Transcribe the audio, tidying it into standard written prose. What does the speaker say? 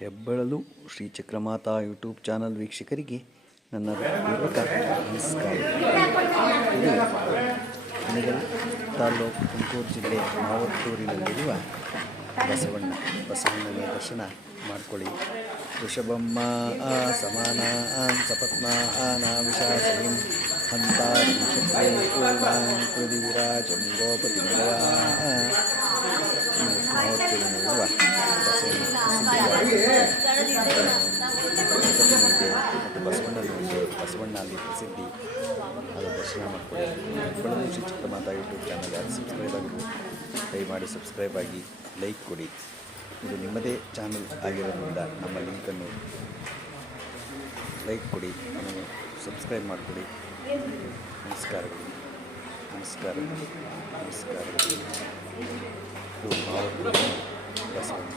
ಹೆಬ್ಬಳಲು Shri Chakramata YouTube channel ವೀಕ್ಷಕರಿಗೆ ನನ್ನ ಪೂರ್ವಕ ನಮಸ್ಕಾರ. ಇದು ಕುಣಿಗಲ್ ತಾಲೂಕು ತುಮಕೂರು ಜಿಲ್ಲೆ ಮಾವತ್ತೂರಿನಲ್ಲಿರುವ ಬಸವಣ್ಣನ ದರ್ಶನ ಮಾಡಿಕೊಳ್ಳಿ. ವೃಷಭಮ್ಮ ಸಮಾನ ಸಪತ್ನ ನಾವಿಷಾಸನಿಂ ಹಂತಾಂಕೃತಿ ವಿರಾಜಂ ಗೋಪತಿ ಮಾವತ್ತೂರಿನಲ್ಲಿರುವ ಬಸವಣ್ಣ ಅಲ್ಲಿ ಪ್ರಸಿದ್ಧಿ. ಅದು ದರ್ಶನ ಮಾಡಿಕೊಳ್ಳಿ. ಹೆಬ್ಬಳಲು ಶ್ರೀ ಚಕ್ರಮಾತಾ ಯೂಟ್ಯೂಬ್ ಚಾನಲ್ ಯಾರು ಸಬ್ಸ್ಕ್ರೈಬ್ ಆಗಿರು ದಯಮಾಡಿ ಸಬ್ಸ್ಕ್ರೈಬ್ ಆಗಿ ಲೈಕ್ ಕೊಡಿ. ಇದು ನಿಮ್ಮದೇ ಚಾನಲ್ ಆಗಿರೋದ್ರಿಂದ ನಮ್ಮ ಲಿಂಕನ್ನು ಲೈಕ್ ಕೊಡಿ, ಸಬ್ಸ್ಕ್ರೈಬ್ ಮಾಡಿಕೊಡಿ. ನಮಸ್ಕಾರಗಳು. ಇದು ಬಸವಣ್ಣ.